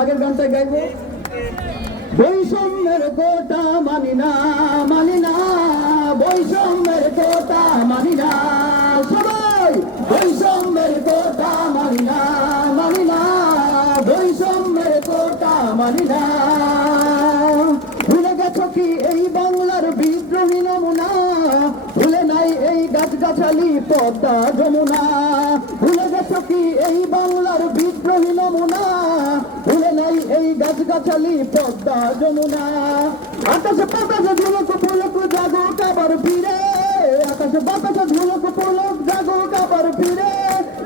আগের গানটা গাইবো। বৈষম্যের কোটা মানি না মানি না। বৈষম্যের কোটা মানি না, সবাই। বৈষম্যের কোটা মানি না মানি না। বৈষম্যের কোটা মানি না। ভুলে গেছ কি এই বাংলার বিদ্রোহী নমুনা? ভুলে নাই এই গাছগাছালি পদ্মা যমুনা। ভুলে গেছ কি এই বাংলার বিদ্রোহী নমুনা? এই গাছগাছালি পদ্মা যমুনা। আকাশে বাতাসে ঝুলক পুলক জাগো কাবার ফিরে। আকাশে বাতাসে ঝুলক পুলক জাগো কাবার ফিরে।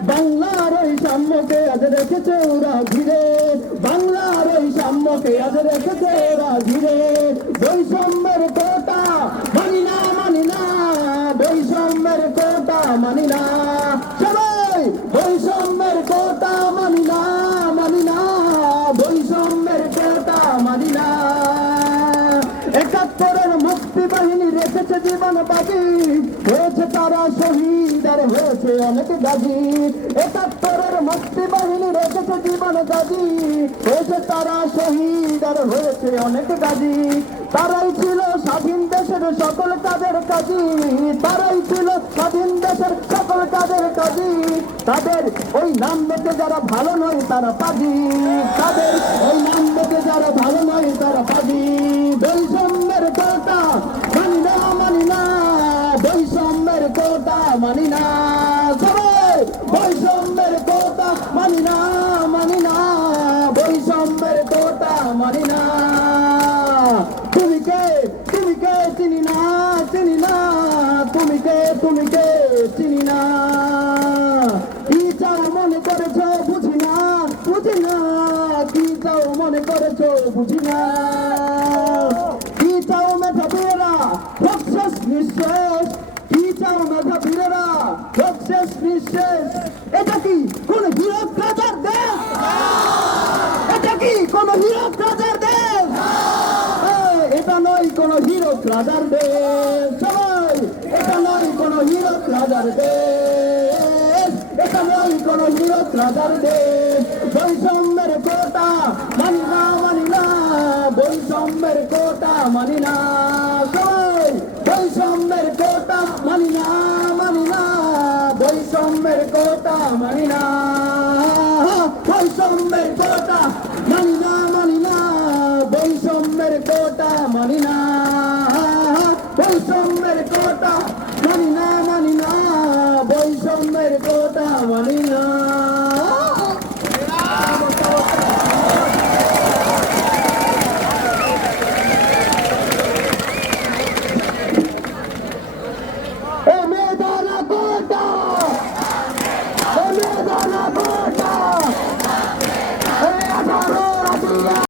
বাংলার ওই সাম্যকে আজ রেখেছে ওরা ঘিরে। বাংলার ওই সাম্যকে আজ রেখেছে ওরা ঘিরে। বৈষম্যের কোটা মানি না মানি না। বৈষম্যের কোটা মানি না। জীবন বাজি হয়েছে তারা শহীদ আর হয়েছে অনেক গাজী একাত্তরের মুক্তি বাহিনী রেখেছে জীবন গাজী হয়েছে তারা শহীদ আর হয়েছে অনেক গাজী তারাই ছিল স্বাধীন দেশের সকল কাজের কাজী তারাই ছিল স্বাধীন দেশের সকল কাজের কাজী তাদের ওই নাম দেখে যারা ভালো নয়, তারা পাজি তাদের ওই নাম দেখে যারা ভালো নয়, তারা মানি না সবাই বৈষম্যের কোটা মানি না মানি না। বৈষম্যের কোটা মানি না। তুমি কে? তুমি কে? চিনি না চিনি না। তুমি কে? তুমি কে? চিনি না। কি চাও মনে করেছ? বুঝি না বুঝি না। কি চাও মনে করেছ? বুঝি না কি চাও মেধা বীরেরা রক্ষস নিঃশেষ কি চাও মেধা বীরেরা নিঃশেষ এটা কি কোন হিরো রাজার দেশ? এটা কি কোন হিরো রাজার দেশ? এটা নয় কোন হিরো রাজার দেশ। সবাই, এটা নয় কোন হিরো রাজার দেশ। এটা নয় কোন হিরো রাজার দেশ। বৈষম্যের কোটা মানি না মানি না। বৈষম্যের কোটা মানি না। বৈষম্যের কথা মানি না। বৈষম্যের কথা মানি না মানি না। বৈষম্যের কথা মানি না। বৈষম্যের কথা মানি না মানি না। বৈষম্যের কথা মানি না।